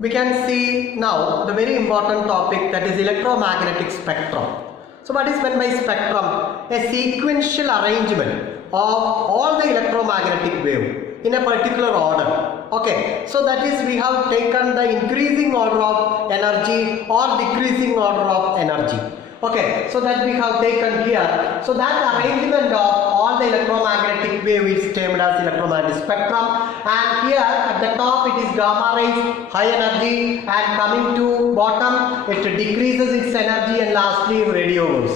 we can see now the very important topic, that is electromagnetic spectrum. So what is meant by spectrum? A sequential arrangement of all the electromagnetic wave in a particular order. Okay, so that is, we have taken the increasing order of energy or decreasing order of energy. Okay, so that we have taken here. So that arrangement of all the electromagnetic wave is termed as electromagnetic spectrum, and here at the top it is gamma rays, high energy, and coming to bottom it decreases its energy, and lastly radio waves.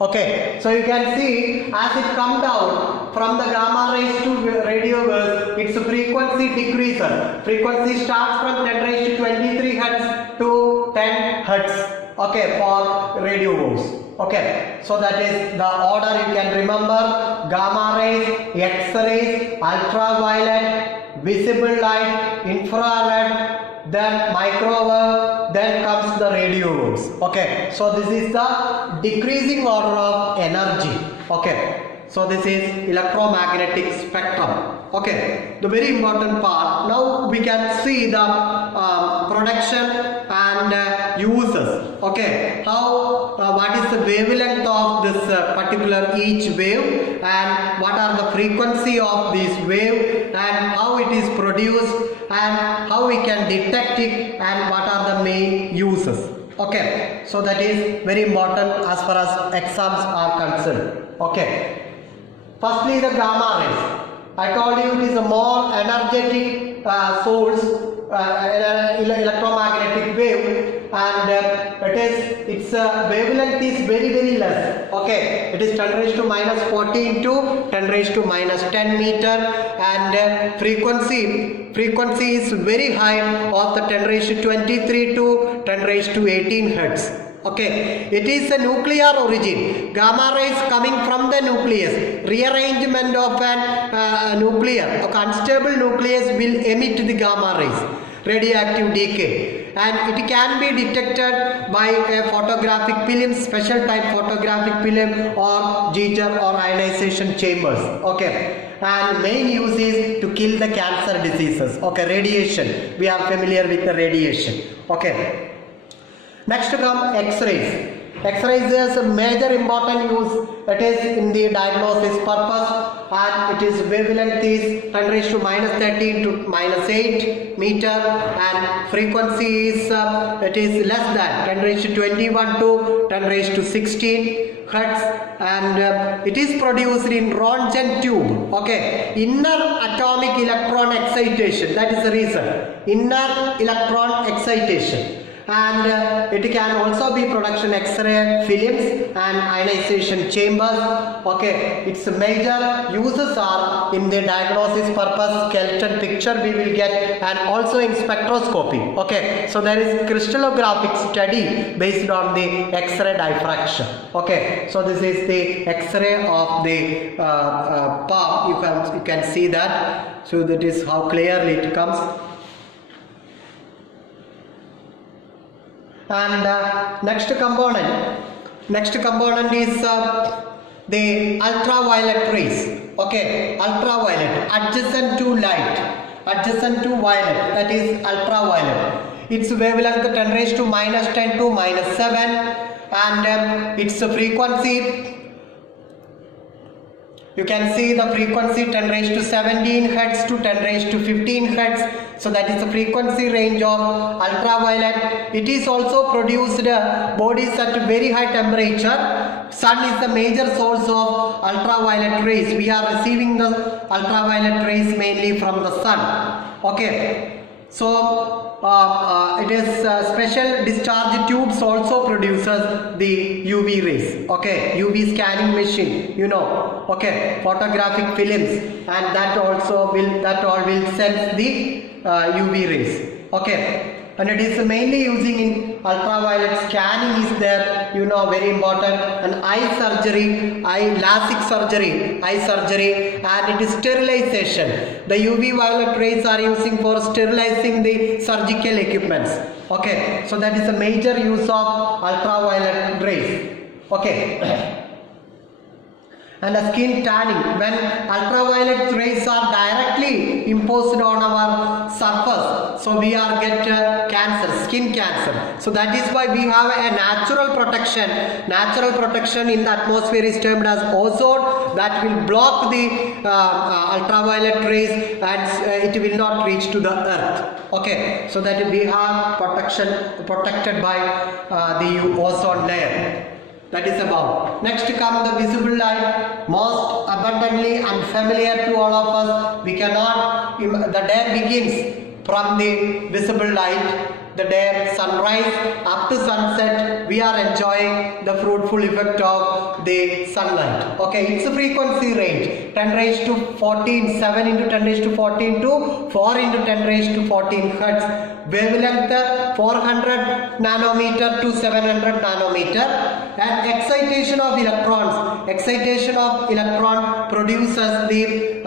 Okay, so you can see as it comes down from the gamma rays to radio waves, its frequency decreases. Frequency starts from 10 raised to 23 Hz to 10 Hz. Okay, for radio waves. Okay, so that is the order you can remember: gamma rays, X-rays, ultraviolet, visible light, infrared, then microwave, then comes the radio waves. Okay, so this is the decreasing order of energy. Okay, so this is electromagnetic spectrum. Okay, the very important part. Now we can see the production and uses. Okay, how what is the wavelength of this particular each wave, and what are the frequency of this wave, and how it is produced, and how we can detect it, and what are the main uses. Okay, so that is very important as far as exams are concerned. Okay, firstly the gamma rays. I told you it is a more energetic source, electromagnetic wave, and its wavelength is very less. Okay, it is 10 raised to minus 14 to 10 raised to minus 10 meter, and frequency is very high, of the 10 raised to 23 to 10 raised to 18 Hz. Okay, it is a nuclear origin. Gamma rays coming from the nucleus. Rearrangement of an nuclear, a unstable nucleus will emit the gamma rays. Radioactive decay, and it can be detected by a photographic film, special type photographic film, or Geiger or ionization chambers. Okay, and main use is to kill the cancer diseases. Okay, radiation. We are familiar with the radiation. Okay. Next to come X-rays. X-rays is a major important use. It is in the diagnosis purpose, and it is wavelength is 10 raised to minus 13 to minus 8 meter, and frequency is it is less than 10 raised to 21 to 10 raised to 16 Hertz, and it is produced in Roentgen tube. Okay, inner atomic electron excitation. That is the reason. Inner electron excitation. And it can also be production X-ray films and ionization chambers. Okay, its major uses are in the diagnosis purpose, skeleton picture we will get, and also in spectroscopy. Okay, so there is crystallographic study based on the X-ray diffraction. Okay, so this is the X-ray of the palm. You can see that. So that is how clearly it comes. And next component is the ultraviolet rays. Okay, ultraviolet adjacent to light, adjacent to violet, that is ultraviolet. Its wavelength 10 raised to minus 10 to minus 7, and its frequency, you can see the frequency 10 raised to 17 Hz to 10 raised to 15 Hz. So that is the frequency range of ultraviolet. It is also produced bodies at very high temperature. Sun is the major source of ultraviolet rays. We are receiving the ultraviolet rays mainly from the sun. Okay. So it is special discharge tubes also produces the UV rays. Okay, UV scanning machine, you know. Okay, photographic films, and that all will sense the UV rays. Okay, and it is mainly using in ultraviolet scanning is there, you know, very important, and eye surgery, LASIK surgery, eye surgery, and it is sterilization. The UV violet rays are using for sterilizing the surgical equipments. Okay, so that is a major use of ultraviolet rays. Okay. and the skin tanning. When ultraviolet rays are directly imposed on our surface, so we are get cancer, skin cancer. So that is why we have a natural protection. Natural protection in the atmosphere is termed as ozone, that will block the ultraviolet rays and it will not reach to the earth. Okay, so that we have protection protected by the ozone layer. That is about. Next come the visible light, most abundantly and familiar to all of us. We cannot, the day begins from the visible light. The day sunrise up to sunset, we are enjoying the fruitful effect of the sunlight. Okay, its frequency range 10 raised to 14, 7 into 10 raised to 14 to 4 into 10 raised to 14 hertz. Wavelength 400 nanometer to 700 nanometer. And excitation of electrons. Excitation of electron produces the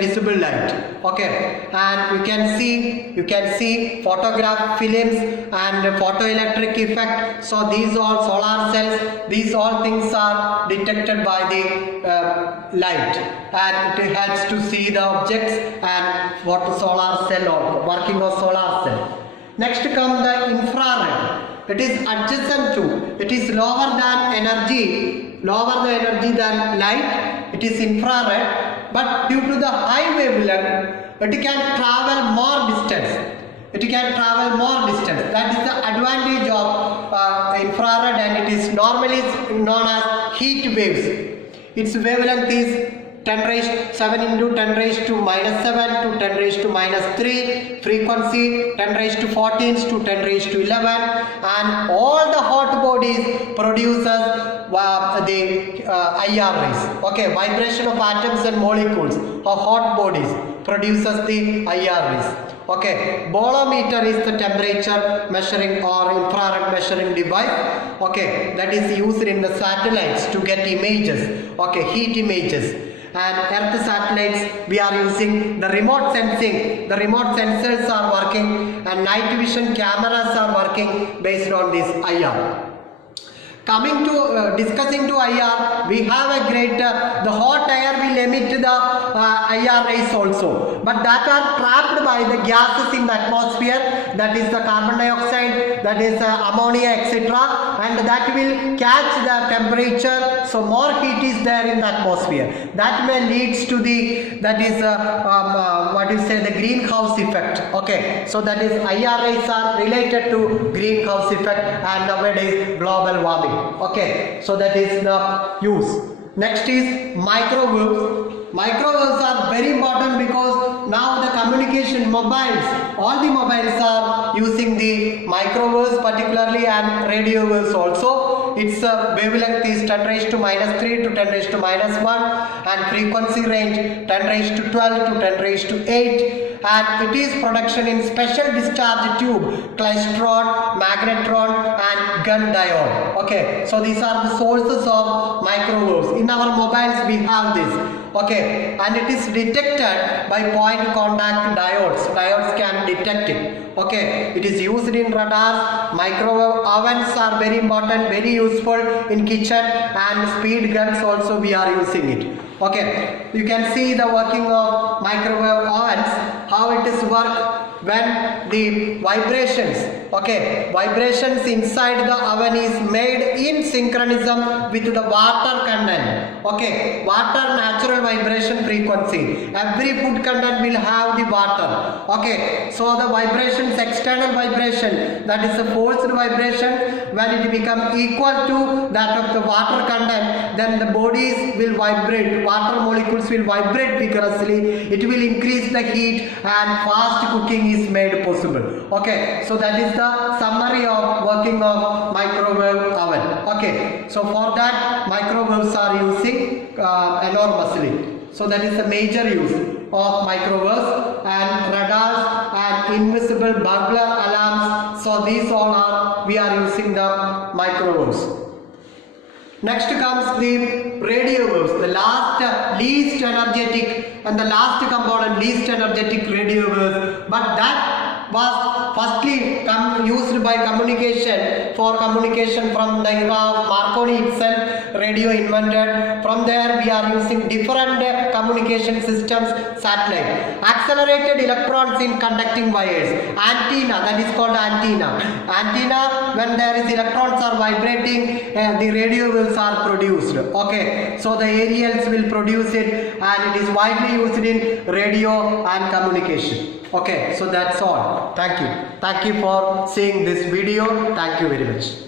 visible light. Okay, and you can see photograph films and photoelectric effect. So these all solar cells, these all things are detected by the light, and it helps to see the objects and what solar cell or working of solar cell. Next come the infrared. It is adjacent to, it is lower than energy, lower the energy than light. It is infrared, but due to the high wavelength, it can travel more distance. It can travel more distance. That is the advantage of infrared, and it is normally known as heat waves. Its wavelength is 10 raised 7 into 10 raised to minus 7 to 10 raised to minus 3. Frequency 10 raised to 14 to 10 raised to 11. And all the hot bodies produces the IR rays. Okay, vibration of atoms and molecules of hot bodies produces the IR rays. Okay, bolometer is the temperature measuring or infrared measuring device. Okay, that is used in the satellites to get images. Okay, heat images. And Earth satellites, we are using the remote sensing. The remote sensors are working, and night vision cameras are working based on this IR. Coming to discussing to IR, we have a great, the hot air will emit the IR rays also, but that are trapped by the gases in the atmosphere, that is the carbon dioxide, that is ammonia, etc., and that will catch the temperature, so more heat is there in the atmosphere. That may leads to the, that is the greenhouse effect. Okay, so that is IR rays are related to greenhouse effect and nowadays global warming. Okay, so that is the use. Next is microwaves. Microwaves are very important because now the communication mobiles, all the mobiles are using the microwaves particularly, and radio waves also. Its wavelength is 10 raised to minus 3 to 10 raised to minus 1, and frequency range 10 raised to 12 to 10 raised to 8. And it is production in special discharge tube, klystron, magnetron and gun diode. Okay, so these are the sources of microwaves. In our mobiles we have this. Okay, and it is detected by point contact diodes. Diodes can detect it. Okay, it is used in radars. Microwave ovens are very important, very useful in kitchen, and speed guns also we are using it. Okay, you can see the working of microwave ovens, how it is work when the vibrations, okay, vibrations inside the oven is made in synchronism with the water content. Okay, water natural vibration frequency. Every food content will have the water. Okay, so the vibrations, external vibration, that is a forced vibration, when it becomes equal to that of the water content, then the bodies will vibrate, water molecules will vibrate vigorously. It will increase the heat and fast cooking is made possible. Okay, so that is the summary of working of microwave oven. Okay, so for that microwaves are using enormously. So that is the major use of microwaves, and radars and invisible burglar alarms. So these all are, we are using the microwaves. Next comes the radio waves, the last least energetic and the last component least energetic radio waves, but that was first mostly used by communication, for communication from the era of Marconi itself, radio invented. From there we are using different communication systems, satellite. Accelerated electrons in conducting wires. Antenna, that is called antenna. Antenna, when there is electrons are vibrating, the radio waves are produced. Okay, so the aerials will produce it, and it is widely used in radio and communication. Okay, so that's all. Thank you for seeing this video. Thank you very much.